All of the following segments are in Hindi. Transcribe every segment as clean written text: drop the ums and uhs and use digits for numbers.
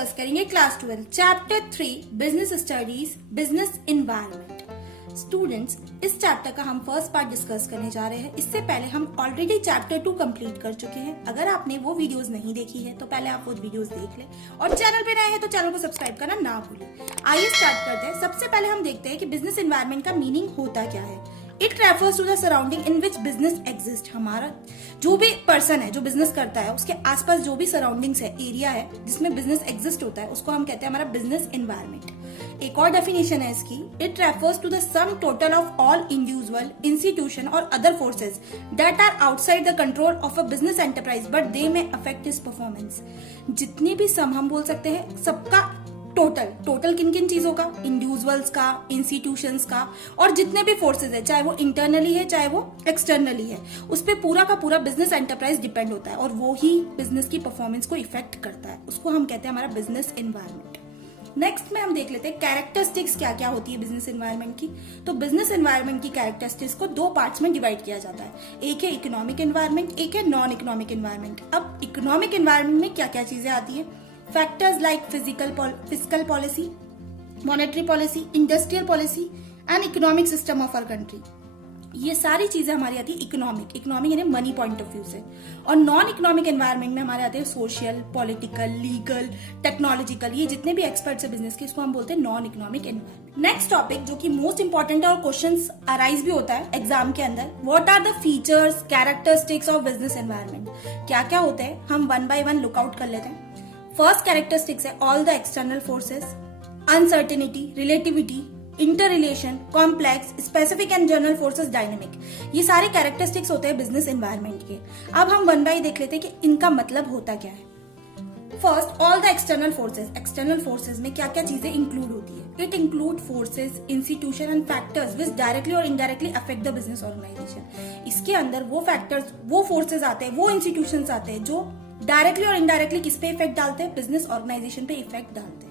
डिस्कस करेंगे class 12 chapter 3 business studies business environment. Students, इस चैप्टर का हम फर्स्ट पार्ट डिस्कस करने जा रहे हैं। इससे पहले हम ऑलरेडी चैप्टर 2 कंप्लीट कर चुके हैं। अगर आपने वो वीडियोस नहीं देखी है तो पहले आप वो वीडियोस देख लें और चैनल पे नए हैं तो चैनल को सब्सक्राइब करना ना भूलें। आइए स्टार्ट करते हैं। सबसे पहले हम देखते हैं कि बिजनेस एनवायरनमेंट का मीनिंग होता क्या है। It refers to the surrounding in which business exist. हमारा जो भी पर्सन है जो बिजनेस करता है उसके आसपास जो भी सराउंडिंग्स है, एरिया है जिसमें बिजनेस एग्जिस्ट होता है, उसको हम कहते हैं हमारा बिजनेस एनवायरनमेंट। एक और डेफिनेशन है इसकी, it refers to the sum total of all individual, institution और other forces that are outside the control of a business enterprise but they may affect his performance. जितने भी सम हम बोल सकते हैं, सबका टोटल किन किन चीजों का, इंडिविजुअल्स का, इंस्टीट्यूशंस का और जितने भी फोर्सेज है, चाहे वो इंटरनली है चाहे वो एक्सटर्नली है, उस पर पूरा का पूरा बिजनेस एंटरप्राइज डिपेंड होता है और वो ही बिजनेस की परफॉर्मेंस को इफेक्ट करता है। उसको हम कहते हैं हमारा बिजनेस एनवायरनमेंट। नेक्स्ट में हम देख लेते हैं कैरेक्टरिस्टिक्स क्या क्या होती है बिजनेस एनवायरनमेंट की। तो बिजनेस एनवायरनमेंट की कैरेक्टरिस्टिक्स को दो पार्ट्स में डिवाइड किया जाता है। एक है इकोनॉमिक एनवायरनमेंट, एक है नॉन इकोनॉमिक एनवायरनमेंट। अब इकोनॉमिक एनवायरनमेंट में क्या क्या चीजें आती है? Factors like fiscal policy, monetary policy, industrial policy and economic system of our country. ये सारी चीजें हमारी आती है इकोनॉमिक यानी मनी पॉइंट ऑफ व्यू से। और नॉन इकोनॉमिक एनवायरनमेंट में हमारे आते हैं सोशल, पॉलिटिकल, लीगल, टेक्नोलॉजिकल, ये जितने भी एक्सपर्ट्स है बिजनेस के, इसको हम बोलते हैं non economic environment. Next topic जो कि मोस्ट इंपॉर्टेंट है और क्वेश्चंस अराइज भी होता है एग्जाम के अंदर, what are the features characteristics of business environment. क्या क्या होते हैं हम वन बाय वन लुकआउट कर लेते हैं। फर्स्ट कैरेक्टरिस्टिक्स है all the external forces, uncertainty, relativity, interrelation, complex, specific and general forces, dynamic. ये सारे कैरेक्टरिस्टिक्स होते हैं बिजनेस एनवायरनमेंट के। अब हम वन बाय देख लेते हैं कि इनका मतलब होता क्या है। First, all the external forces. External forces में क्या क्या चीजें इंक्लूड होती है? It include forces, institution and factors which directly और indirectly affect the business organisation. इसके अंदर वो फैक्टर्स, वो फोर्सेस आते हैं, वो इंस्टीट्यूशंस आते हैं जो डायरेक्टली और इनडायरेक्टली किस पे इफेक्ट डालते हैं? बिजनेस ऑर्गेनाइजेशन पे इफेक्ट डालते हैं।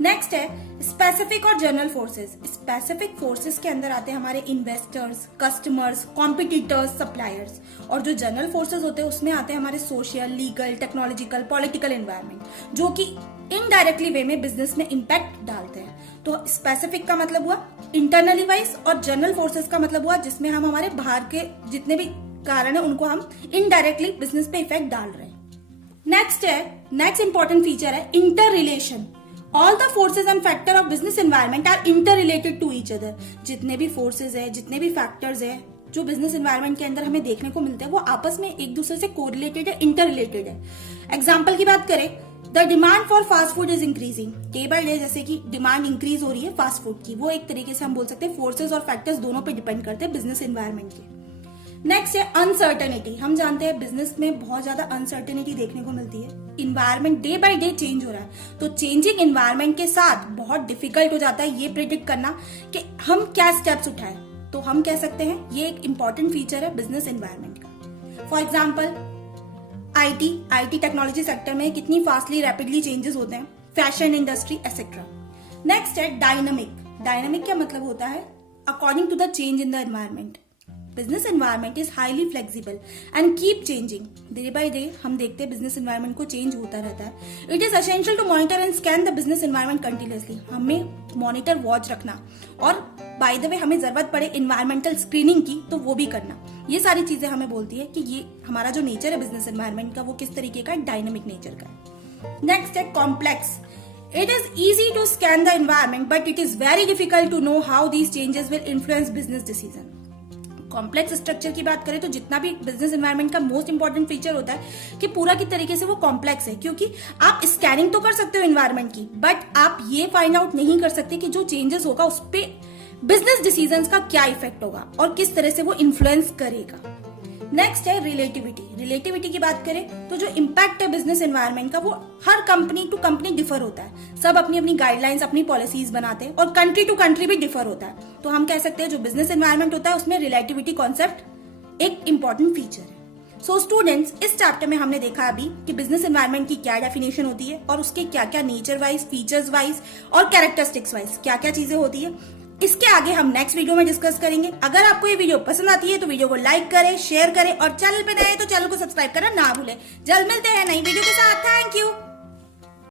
नेक्स्ट है स्पेसिफिक और जनरल फोर्सेस। स्पेसिफिक फोर्सेस के अंदर आते हैं हमारे इन्वेस्टर्स, कस्टमर्स, कॉम्पिटिटर्स, सप्लायर्स। और जो जनरल फोर्सेस होते हैं उसमें आते हैं हमारे social, legal, technological, political environment, जो कि इनडायरेक्टली वे में बिजनेस में इम्पैक्ट डालते हैं। तो स्पेसिफिक का मतलब हुआ इंटरनली वाइज और जनरल फोर्सेस का मतलब हुआ जिसमें हम हमारे बाहर के जितने भी कारण है उनको हम इनडायरेक्टली बिजनेस पे इफेक्ट डाल रहे हैं। नेक्स्ट इंपॉर्टेंट फीचर है inter relation. All the forces and factor of business environment are inter related to each other. जितने भी फोर्सेज है, जितने भी फैक्टर्स है जो बिजनेस एनवायरनमेंट के अंदर हमें देखने को मिलते हैं, वो आपस में एक दूसरे से कोरिलेटेड है, इंटर रिलेटेड है। एग्जाम्पल की बात करें, the demand for fast food is increasing. Day by day जैसे कि डिमांड इंक्रीज हो रही है फास्ट फूड की, वो एक तरीके से हम बोल सकते हैं फोर्सेज और फैक्टर्स दोनों पे डिपेंड करते हैं बिजनेस एनवायरनमेंट के। नेक्स्ट है अनसर्टेनिटी। हम जानते हैं बिजनेस में बहुत ज्यादा अनसर्टेनिटी देखने को मिलती है। Environment day by day change हो रहा है, तो चेंजिंग इन्वायरमेंट के साथ बहुत डिफिकल्ट हो जाता है ये प्रिडिक्ट करना कि हम क्या स्टेप्स उठाएं। तो हम कह सकते हैं ये एक इंपॉर्टेंट फीचर है बिजनेस एनवायरमेंट का। For example IT technology sector में कितनी फास्टली रैपिडली चेंजेस होते हैं, फैशन इंडस्ट्री एक्सेट्रा। नेक्स्ट है डायनामिक का मतलब होता है according to the change in the environment. Business environment is highly flexible and keep changing. Day by day हम देखते हैं बिजनेस एनवायरमेंट को चेंज होता रहता है। It is essential to monitor and scan the business environment continuously. हमें मॉनिटर वॉच रखना और बाय द वे हमें जरूरत पड़े एनवायरमेंटल स्क्रीनिंग की तो वो भी करना। ये सारी चीजें हमें बोलती है कि ये हमारा जो नेचर है बिजनेस एनवायरमेंट का वो किस तरीके का डायनेमिक नेचर का है। नेक्स्ट है complex. It is easy to scan the environment, but it is very difficult to know how these changes will influence business decision. Complex structure की बात करें तो जितना भी बिजनेस एनवायरनमेंट का मोस्ट इंपॉर्टेंट फीचर होता है कि पूरा की तरीके से वो कॉम्प्लेक्स है, क्योंकि आप स्कैनिंग तो कर सकते हो एनवायरनमेंट की, बट आप ये फाइंड आउट नहीं कर सकते कि जो चेंजेस होगा उस पर बिजनेस डिसीजंस का क्या इफेक्ट होगा और किस तरह से वो इन्फ्लुएंस करेगा। नेक्स्ट है रिलेटिविटी की बात करें तो जो इम्पैक्ट है बिजनेस एनवायरनमेंट का वो हर कंपनी टू कंपनी डिफर होता है। सब अपनी अपनी गाइडलाइंस, अपनी पॉलिसीज बनाते हैं और कंट्री टू कंट्री भी डिफर होता है। तो हम कह सकते हैं जो बिजनेस एनवायरनमेंट होता है उसमें रिलेटिविटी कॉन्सेप्ट एक इंपॉर्टेंट फीचर है। सो स्टूडेंट्स, इस चैप्टर में हमने देखा अभी कि बिजनेस एनवायरनमेंट की क्या डेफिनेशन होती है और उसके क्या क्या नेचर वाइज, फीचर्स वाइज और कैरेक्टरिस्टिक्स वाइज क्या क्या चीजें होती है। इसके आगे हम नेक्स्ट वीडियो में डिस्कस करेंगे। अगर आपको ये वीडियो पसंद आती है तो वीडियो को लाइक करें, शेयर करें और चैनल पे नए हैं तो चैनल को सब्सक्राइब करना ना भूलें। जल्द मिलते हैं नई वीडियो के साथ।